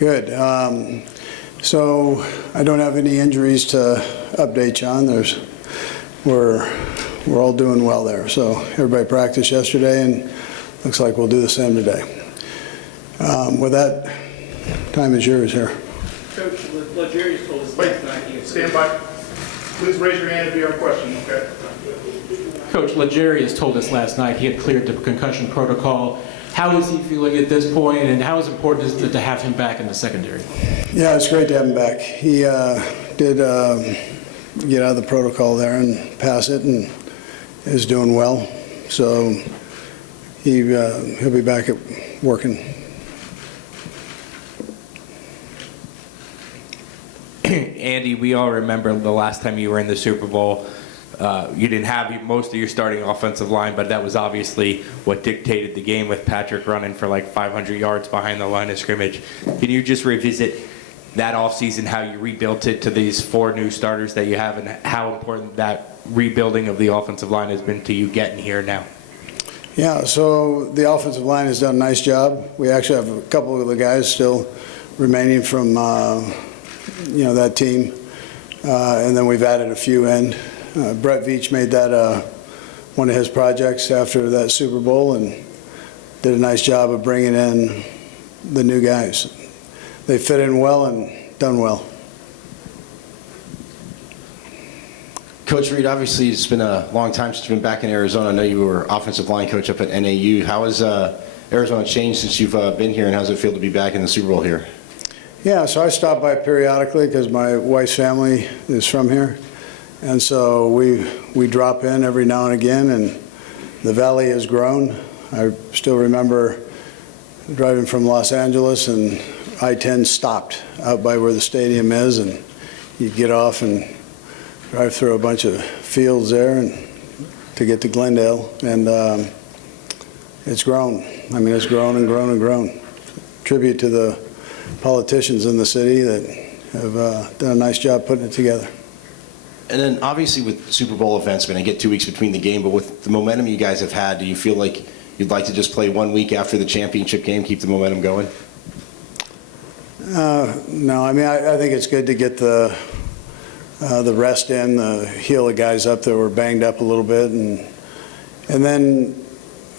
Good. So I don't have any injuries to update you on. We're all doing well there. So everybody practiced yesterday, and looks like we'll do the same today. With that, time is yours here. Coach, Legerius told us last night. Stand by. Please raise your hand if you have a question, okay? Coach, Legerius told us last night he had cleared the concussion protocol. How is he feeling at this point, and how important is it to have him back in the secondary? Yeah, it's great to have him back. He did get out of the protocol there and pass it, and is doing well. So he'll be back at working. Andy, we all remember the last time you were in the Super Bowl. You didn't have most of your starting offensive line, but that was obviously what dictated the game with Patrick running for like 500 yards behind the line of scrimmage. Can you just revisit that offseason, how you rebuilt it to these 4 new starters that you have, and how important that rebuilding of the offensive line has been to you getting here now? Yeah, so the offensive line has done a nice job. We actually have a couple of the guys still remaining from that team, and then we've added a few in. Brett Veach made that one of his projects after that Super Bowl and did a nice job of bringing in the new guys. They fit in well and done well. Coach Reid, obviously it's been a long time since you've been back in Arizona. I know you were offensive line coach up at NAU. How has Arizona changed since you've been here, and how does it feel to be back in the Super Bowl here? Yeah, so I stop by periodically because my wife's family is from here. And so we drop in every now and again, and the valley has grown. I still remember driving from Los Angeles, and I-10 stopped out by where the stadium is, and you get off and drive through a bunch of fields there and to get to Glendale, and it's grown. I mean, it's grown and grown and grown. Tribute to the politicians in the city that have done a nice job putting it together. And then obviously with Super Bowl events, I get 2 weeks between the game, but with the momentum you guys have had, do you feel like you'd like to just play 1 week after the championship game, keep the momentum going? No, I mean, I think it's good to get the rest in, heal the guys up that were banged up a little bit, and then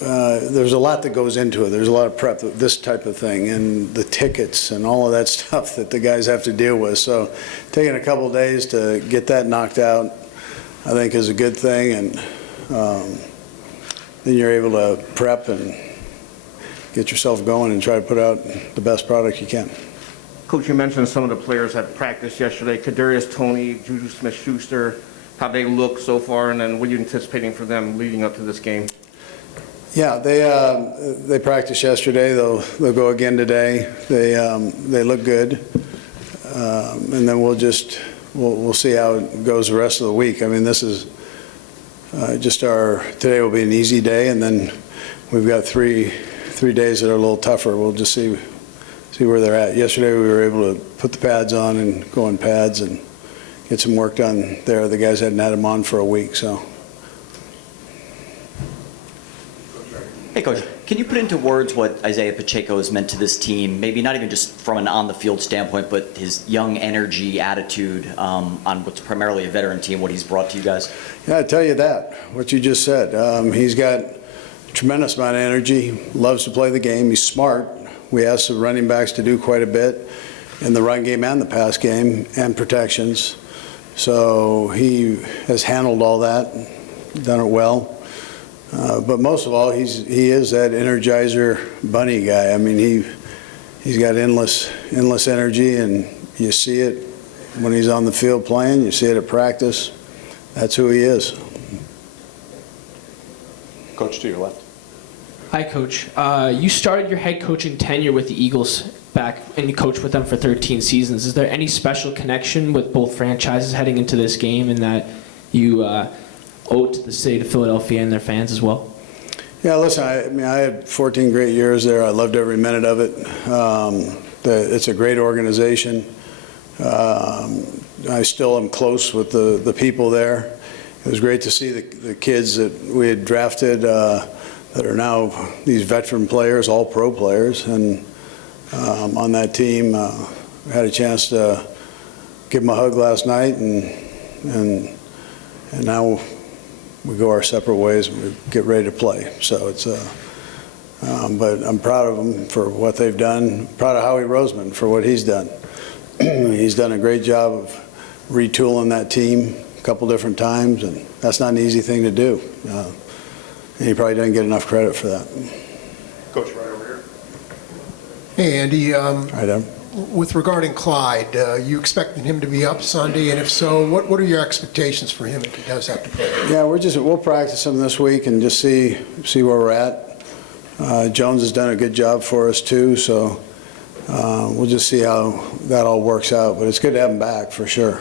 there's a lot that goes into it. There's a lot of prep, this type of thing, and the tickets and all of that stuff that the guys have to deal with. So taking a couple of days to get that knocked out, I think is a good thing, and then you're able to prep and get yourself going and try to put out the best product you can. Coach, you mentioned some of the players had practiced yesterday. Kadarius Toney, Juju Smith-Schuster, how they look so far, and then what are you anticipating for them leading up to this game? Yeah, they practiced yesterday. They'll go again today. They look good, and then we'll see how it goes the rest of the week. I mean, this is just today will be an easy day, and then we've got three days that are a little tougher. We'll just see where they're at. Yesterday we were able to put the pads on and go in pads and get some work done there. The guys hadn't had them on for a week, so. Hey, Coach, can you put into words what Isaiah Pacheco has meant to this team, maybe not even just from an on-the-field standpoint, but his young energy, attitude on what's primarily a veteran team, what he's brought to you guys? Yeah, I tell you that, what you just said. He's got a tremendous amount of energy, loves to play the game. He's smart. We asked the running backs to do quite a bit in the run game and the pass game and protections. So he has handled all that, done it well. But most of all, he is that energizer bunny guy. I mean, he's got endless energy, and you see it when he's on the field playing. You see it at practice. That's who he is. Coach, to your left. Hi, Coach. You started your head coaching tenure with the Eagles back, and you coached with them for 13 seasons. Is there any special connection with both franchises heading into this game, in that you owe to the city of Philadelphia and their fans as well? Yeah, listen, I had 14 great years there. I loved every minute of it. It's a great organization. I still am close with the people there. It was great to see the kids that we had drafted that are now these veteran players, all pro players, and on that team. I had a chance to give him a hug last night, and now we go our separate ways and we get ready to play. So it's but I'm proud of them for what they've done. Proud of Howie Roseman for what he's done. He's done a great job of retooling that team a couple different times, and that's not an easy thing to do. And he probably doesn't get enough credit for that. Coach, right over here. Hey, Andy, Right, Adam? with regarding Clyde, you expecting him to be up Sunday? And if so, what are your expectations for him if he does have to play? Yeah, we'll practice him this week and just see where we're at. Jones has done a good job for us too, so we'll just see how that all works out. But it's good to have him back for sure.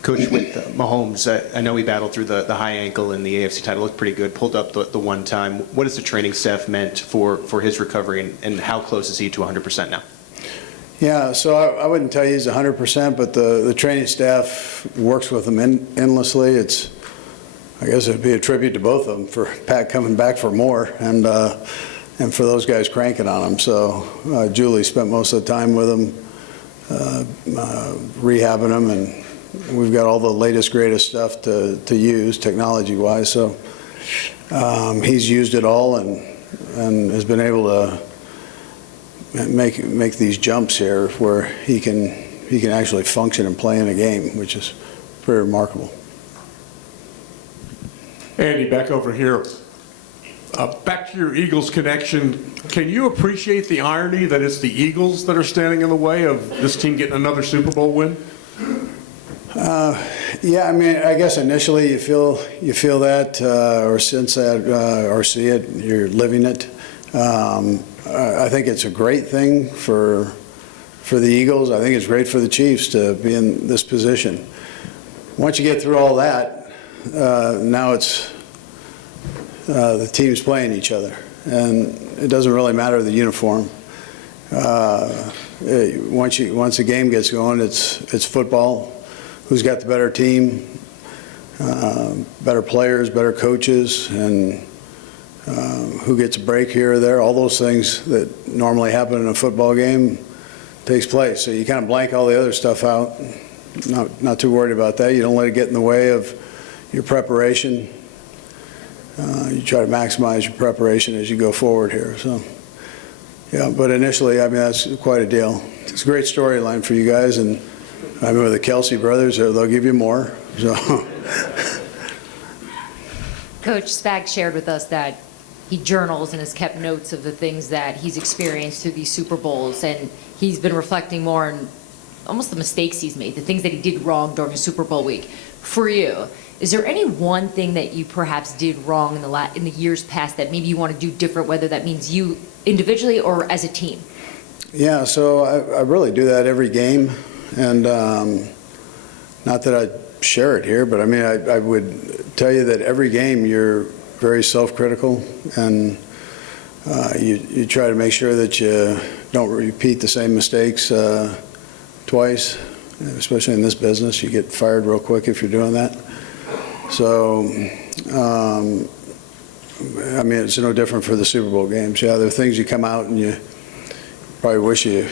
Coach, with Mahomes, I know he battled through the high ankle in the AFC title, looked pretty good, pulled up the one time. What has the training staff meant for his recovery, and how close is he to 100% now? Yeah, so I wouldn't tell you he's 100%, but the training staff works with him endlessly. I guess it'd be a tribute to both of them for Pat coming back for more and for those guys cranking on him. So Julie spent most of the time with him, rehabbing him, and we've got all the latest, greatest stuff to use technology-wise. So he's used it all and has been able to make these jumps here where he can actually function and play in a game, which is pretty remarkable. Andy, back over here. Back to your Eagles connection. Can you appreciate the irony that it's the Eagles that are standing in the way of this team getting another Super Bowl win? Yeah, I mean, I guess initially you feel that or sense that or see it. You're living it. I think it's a great thing for the Eagles. I think it's great for the Chiefs to be in this position. Once you get through all that, now it's the teams playing each other, and it doesn't really matter the uniform. Once the game gets going, it's football. Who's got the better team, better players, better coaches, and who gets a break here or there. All those things that normally happen in a football game takes place. So you kind of blank all the other stuff out. Not too worried about that. You don't let it get in the way of your preparation. You try to maximize your preparation as you go forward here. So, yeah, but initially, I mean, that's quite a deal. It's a great storyline for you guys, and I mean, with the Kelsey brothers, they'll give you more. So. Coach Spag shared with us that he journals and has kept notes of the things that he's experienced through these Super Bowls, and he's been reflecting more on almost the mistakes he's made, the things that he did wrong during a Super Bowl week. For you, is there any one thing that you perhaps did wrong in the years past that maybe you want to do different, whether that means you individually or as a team? Yeah, so I really do that every game, and not that I share it here, but I mean, I would tell you that every game you're very self-critical, and you try to make sure that you don't repeat the same mistakes twice, especially in this business. You get fired real quick if you're doing that. So, I mean, it's no different for the Super Bowl games. Yeah, there are things you come out and you probably wish you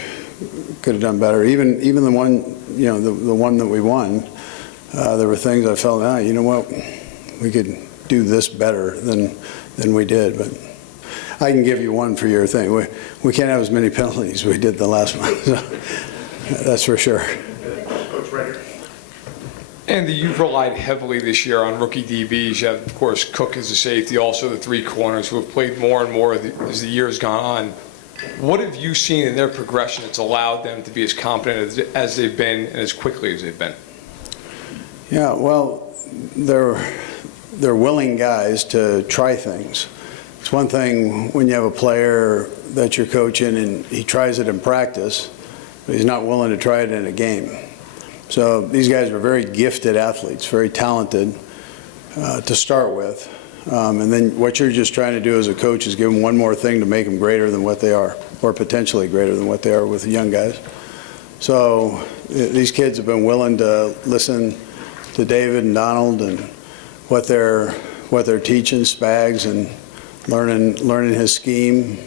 could have done better. Even the one, the one that we won, there were things I felt, you know what, we could do this better than we did. But I can give you one for your thing. We can't have as many penalties as we did the last one. So, that's for sure. Coach, right here. Andy, you've relied heavily this year on rookie DBs. You have, of course, Cook as a safety, also the three corners who have played more and more as the year has gone on. What have you seen in their progression that's allowed them to be as competent as they've been and as quickly as they've been? Yeah, well, they're willing guys to try things. It's one thing when you have a player that you're coaching and he tries it in practice, but he's not willing to try it in a game. So these guys are very gifted athletes, very talented to start with. And then what you're just trying to do as a coach is give them one more thing to make them greater than what they are, or potentially greater than what they are with the young guys. So these kids have been willing to listen to David and Donald and what they're teaching, Spags, and learning his scheme.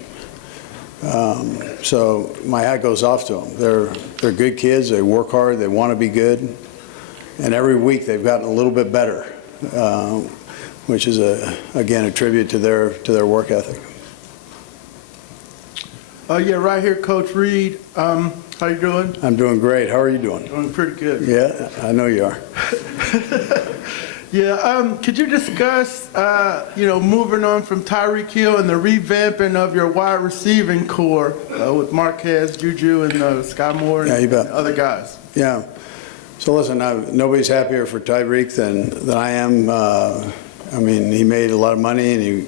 So my hat goes off to them. They're good kids. They work hard. They want to be good. And every week they've gotten a little bit better, which is, again, a tribute to their work ethic. Yeah, right here, Coach Reid. How you doing? I'm doing great. How are you doing? Doing pretty good. Yeah, I know you are. Yeah, could you discuss, moving on from Tyreek Hill and the revamping of your wide receiving core with Marquez, Juju, and Sky Moore Yeah, you bet. and other guys? Yeah. So listen, nobody's happier for Tyreek than I am. I mean, he made a lot of money and he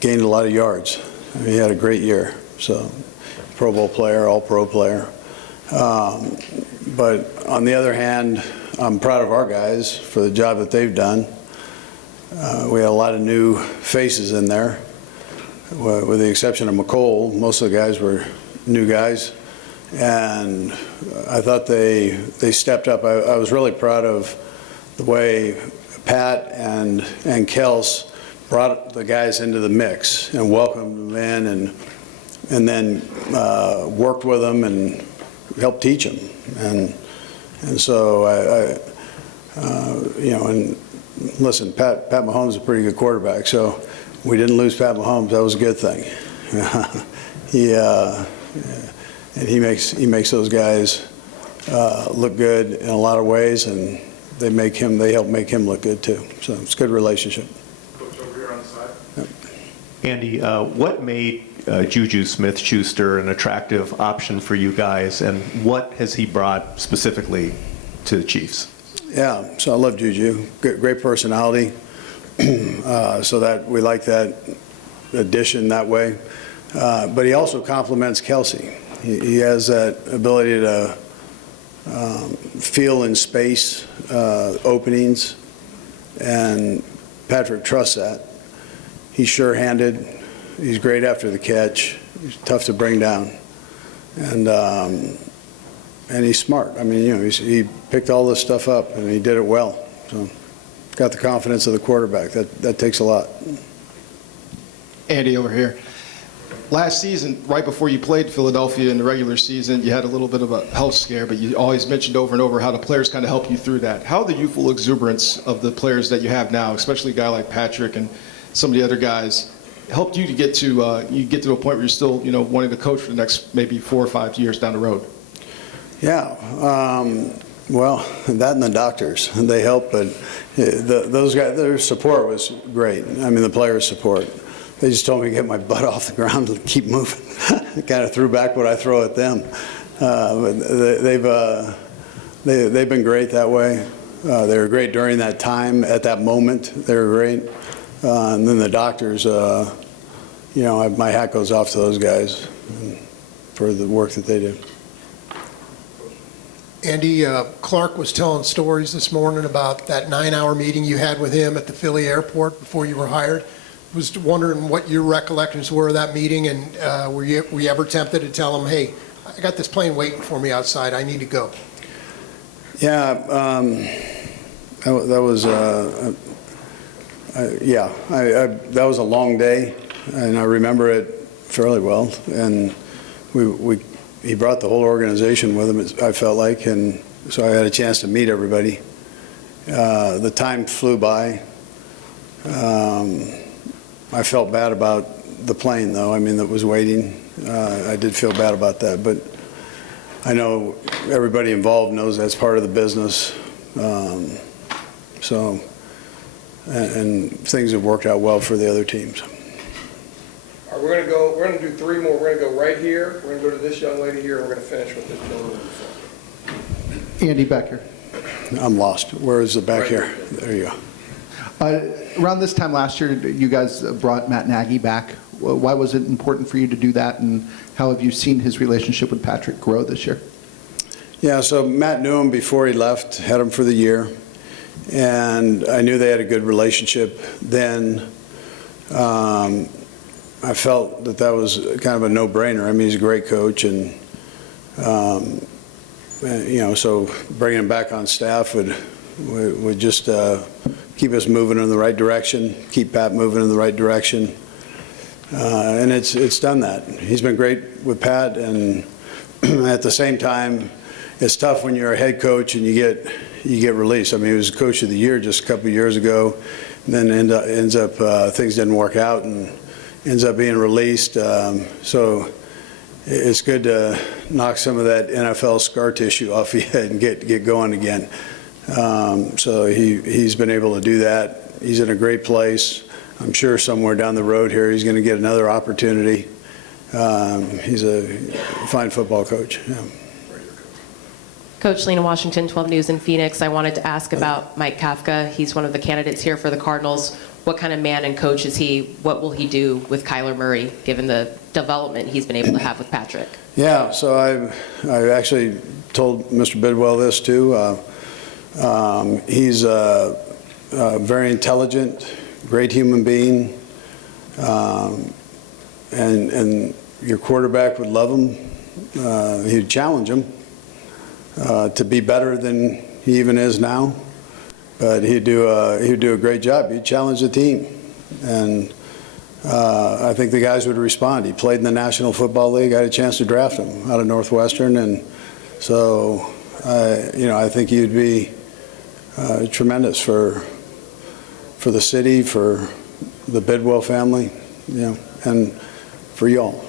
gained a lot of yards. I mean, he had a great year. So, Pro Bowl player, All-Pro player. But on the other hand, I'm proud of our guys for the job that they've done. We had a lot of new faces in there, with the exception of McCole. Most of the guys were new guys, and I thought they stepped up. I was really proud of the way Pat and Kels brought the guys into the mix and welcomed them in, and then worked with them and helped teach them. And so and listen, Pat Mahomes is a pretty good quarterback, so we didn't lose Pat Mahomes. That was a good thing. He makes those guys look good in a lot of ways, and they help make him look good too. So it's a good relationship. Coach, over here on the side. Yep. Andy, what made Juju Smith-Schuster an attractive option for you guys, and what has he brought specifically to the Chiefs? Yeah, so I love Juju. Great personality. So that we like that addition that way. But he also complements Kelsey. He has that ability to feel in space openings, and Patrick trusts that. He's sure-handed. He's great after the catch. He's tough to bring down, and he's smart. I mean, he picked all this stuff up and he did it well. So, got the confidence of the quarterback. That takes a lot. Andy over here. Last season, right before you played Philadelphia in the regular season, you had a little bit of a health scare, but you always mentioned over and over how the players kind of help you through that. How the youthful exuberance of the players that you have now, especially a guy like Patrick and some of the other guys, helped you to get to a point where you're still wanting to coach for the next maybe 4 or 5 years down the road? Yeah, well, that and the doctors, they help, but those guys, their support was great. I mean, the players' support. They just told me to get my butt off the ground and keep moving. Kind of threw back what I throw at them. But they've been great that way. They were great during that time, at that moment. They were great. And then the doctors, my hat goes off to those guys for the work that they do. Andy, Clark was telling stories this morning about that 9-hour meeting you had with him at the Philly airport before you were hired. Was wondering what your recollections were of that meeting, and were you ever tempted to tell him, hey, I got this plane waiting for me outside, I need to go? Yeah, that was that was a long day, and I remember it fairly well. And he brought the whole organization with him, I felt like, and so I had a chance to meet everybody. The time flew by. I felt bad about the plane, though. I mean, that was waiting. I did feel bad about that, but I know everybody involved knows that's part of the business. And things have worked out well for the other teams. All right, we're going to do 3 more. We're going to go right here. We're going to go to this young lady here, and we're going to finish with this gentleman. Andy, back here. I'm lost. Where is the back here? There you go. Around this time last year, you guys brought Matt Nagy back. Why was it important for you to do that, and how have you seen his relationship with Patrick grow this year? Yeah, so Matt knew him before he left, had him for the year, and I knew they had a good relationship then. I felt that was kind of a no-brainer. I mean, he's a great coach, and so bringing him back on staff would just keep us moving in the right direction, keep Pat moving in the right direction. And it's done that. He's been great with Pat, and at the same time, it's tough when you're a head coach and you get released. I mean, he was coach of the year just a couple of years ago, and then ends up things didn't work out and ends up being released. So it's good to knock some of that NFL scar tissue off your head and get going again. So he's been able to do that. He's in a great place. I'm sure somewhere down the road here he's going to get another opportunity. He's a fine football coach. Yeah. Coach, Lena Washington, 12 News in Phoenix. I wanted to ask about Mike Kafka. He's one of the candidates here for the Cardinals. What kind of man and coach is he? What will he do with Kyler Murray, given the development he's been able to have with Patrick? Yeah, so I actually told Mr. Bidwell this too. He's very intelligent, great human being, and your quarterback would love him. He'd challenge him to be better than he even is now, but he'd do a great job. He'd challenge the team, and I think the guys would respond. He played in the National Football League. I had a chance to draft him out of Northwestern, and so I think he'd be tremendous for the city, for the Bidwell family, and for y'all.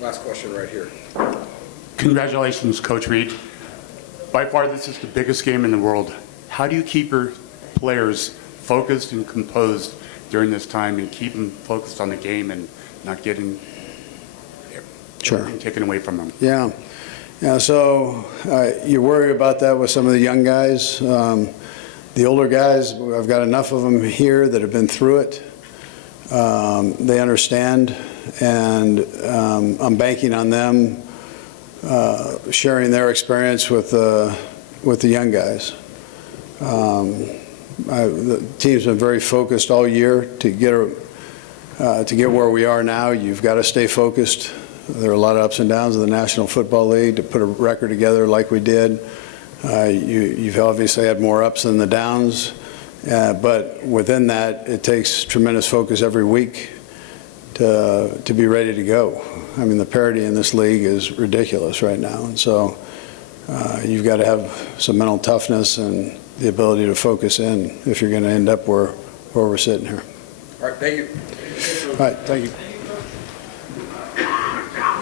Last question right here. Congratulations, Coach Reid. By far, this is the biggest game in the world. How do you keep your players focused and composed during this time and keep them focused on the game and not getting everything taken away from them? Yeah. So you worry about that with some of the young guys. The older guys, I've got enough of them here that have been through it. They understand, and I'm banking on them sharing their experience with the young guys. The team's been very focused all year to get where we are now. You've got to stay focused. There are a lot of ups and downs in the National Football League. To put a record together like we did, you've obviously had more ups than the downs, but within that, it takes tremendous focus every week to be ready to go. I mean, the parity in this league is ridiculous right now, and so you've got to have some mental toughness and the ability to focus in if you're going to end up where we're sitting here. All right, thank you. All right, thank you.